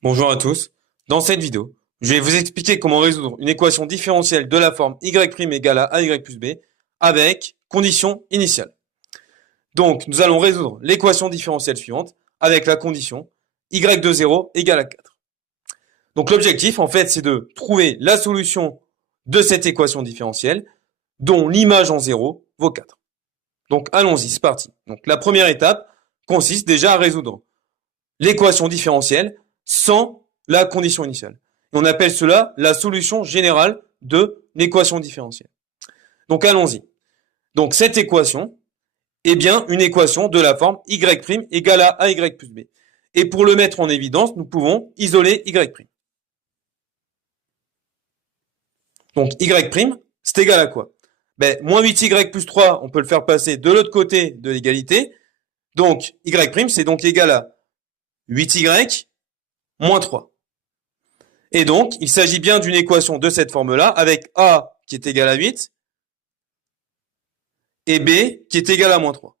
Bonjour à tous. Dans cette vidéo, je vais vous expliquer comment résoudre une équation différentielle de la forme y' égale à AY plus B avec condition initiale. Donc, nous allons résoudre l'équation différentielle suivante avec la condition y de 0 égale à 4. Donc, l'objectif, en fait, c'est de trouver la solution de cette équation différentielle dont l'image en 0 vaut 4. Donc, allons-y, c'est parti. Donc, la première étape consiste déjà à résoudre l'équation différentielle sans la condition initiale. Et on appelle cela la solution générale de l'équation différentielle. Donc allons-y. Donc cette équation est bien une équation de la forme y' égale à AY plus B. Et pour le mettre en évidence, nous pouvons isoler y'. Donc y', c'est égal à quoi? Moins 8y plus 3, on peut le faire passer de l'autre côté de l'égalité. Donc y', c'est donc égal à 8y moins 3. Et donc, il s'agit bien d'une équation de cette forme-là, avec A qui est égal à 8 et B qui est égal à moins 3.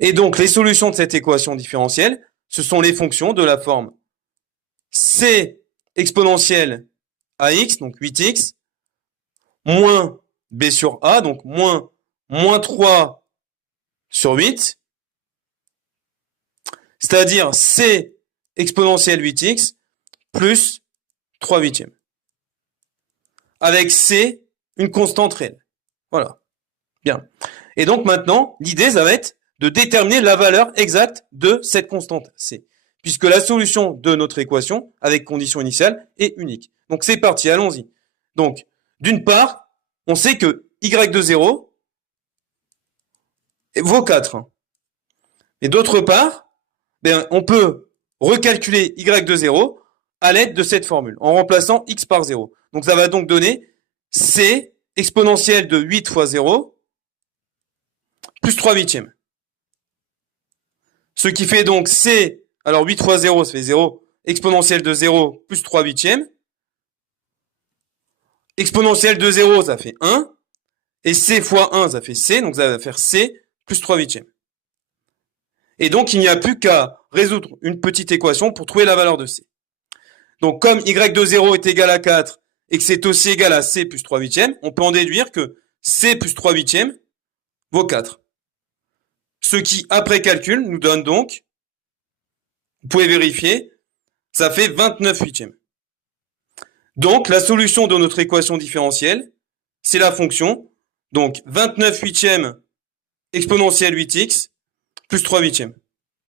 Et donc, les solutions de cette équation différentielle, ce sont les fonctions de la forme C exponentielle AX, donc 8x, moins B sur A, donc moins 3 sur 8, c'est-à-dire C exponentielle 8x plus 3 huitièmes. Avec C, une constante réelle. Voilà. Bien. Et donc maintenant, l'idée, ça va être de déterminer la valeur exacte de cette constante C. Puisque la solution de notre équation, avec condition initiale, est unique. Donc c'est parti, allons-y. Donc, d'une part, on sait que y de 0 vaut 4. Et d'autre part, on peut recalculer y de 0 à l'aide de cette formule, en remplaçant x par 0. Donc ça va donc donner C exponentielle de 8 fois 0 plus 3 huitièmes. Ce qui fait donc C, alors 8 fois 0, ça fait 0, exponentielle de 0 plus 3 huitièmes. Exponentielle de 0, ça fait 1. Et C fois 1, ça fait C, donc ça va faire C plus 3 huitièmes. Et donc, il n'y a plus qu'à résoudre une petite équation pour trouver la valeur de C. Donc, comme y de 0 est égal à 4 et que c'est aussi égal à C plus 3 huitièmes, on peut en déduire que C plus 3 huitièmes vaut 4. Ce qui, après calcul, nous donne donc, vous pouvez vérifier, ça fait 29 huitièmes. Donc, la solution de notre équation différentielle, c'est la fonction, donc 29 huitièmes exponentielle 8x plus 3 huitièmes.